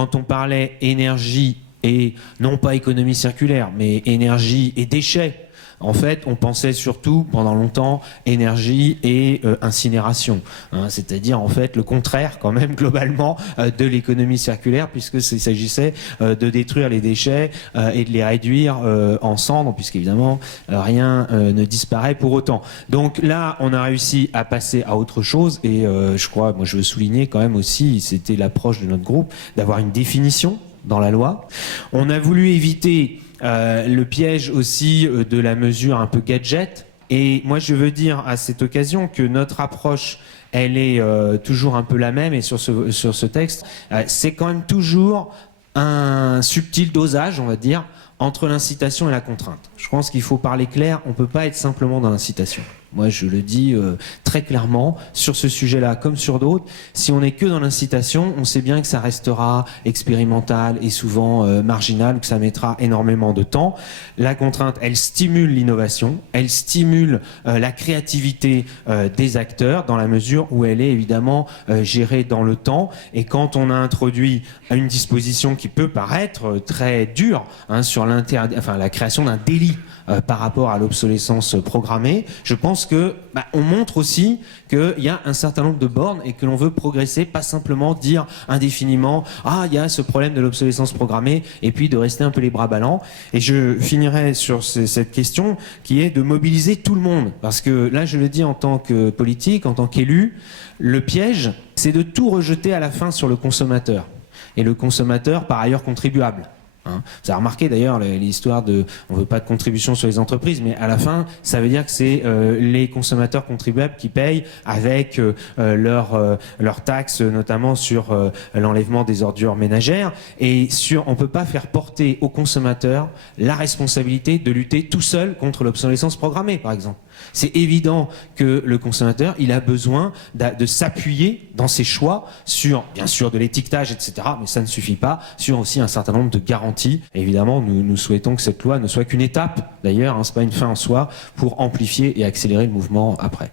quand on parlait énergie et non pas économie circulaire, mais énergie et déchets, en fait, on pensait surtout, pendant longtemps, énergie et incinération. Hein, c'est-à-dire, en fait, le contraire, quand même, globalement, de l'économie circulaire, puisque s'agissait de détruire les déchets et de les réduire en cendres, puisqu'évidemment, rien ne disparaît pour autant. Donc là, on a réussi à passer à autre chose, et je crois, moi je veux souligner quand même aussi, c'était l'approche de notre groupe, d'avoir une définition dans la loi. On a voulu éviter le piège aussi de la mesure un peu gadget. Et moi, je veux dire à cette occasion que notre approche, elle est toujours un peu la même. Et sur ce texte, c'est quand même toujours un subtil dosage, on va dire, entre l'incitation et la contrainte. Je pense qu'il faut parler clair. On ne peut pas être simplement dans l'incitation. Moi, je le dis très clairement, sur ce sujet-là comme sur d'autres, si on n'est que dans l'incitation, on sait bien que ça restera expérimental et souvent marginal, que ça mettra énormément de temps. La contrainte, elle stimule l'innovation, elle stimule la créativité des acteurs, dans la mesure où elle est évidemment gérée dans le temps. Et quand on a introduit une disposition qui peut paraître très dure, hein, sur la création d'un délit par rapport à l'obsolescence programmée, je pense que on montre aussi qu'il y a un certain nombre de bornes et que l'on veut progresser, pas simplement dire indéfiniment « Ah, il y a ce problème de l'obsolescence programmée » et puis de rester un peu les bras ballants. Et je finirai sur cette question qui est de mobiliser tout le monde. Parce que là, je le dis en tant que politique, en tant qu'élu, le piège, c'est de tout rejeter à la fin sur le consommateur. Et le consommateur, par ailleurs, contribuable. Hein. Vous avez remarqué d'ailleurs l'histoire de on veut pas de contribution sur les entreprises, mais à la fin ça veut dire que c'est les consommateurs contribuables qui payent avec leurs taxes, notamment sur l'enlèvement des ordures ménagères, et on peut pas faire porter aux consommateurs la responsabilité de lutter tout seul contre l'obsolescence programmée, par exemple. C'est évident que le consommateur, il a besoin de s'appuyer dans ses choix sur, bien sûr, de l'étiquetage, etc., mais ça ne suffit pas, sur aussi un certain nombre de garanties. Et évidemment, nous souhaitons que cette loi ne soit qu'une étape, d'ailleurs, hein, c'est pas une fin en soi, pour amplifier et accélérer le mouvement après.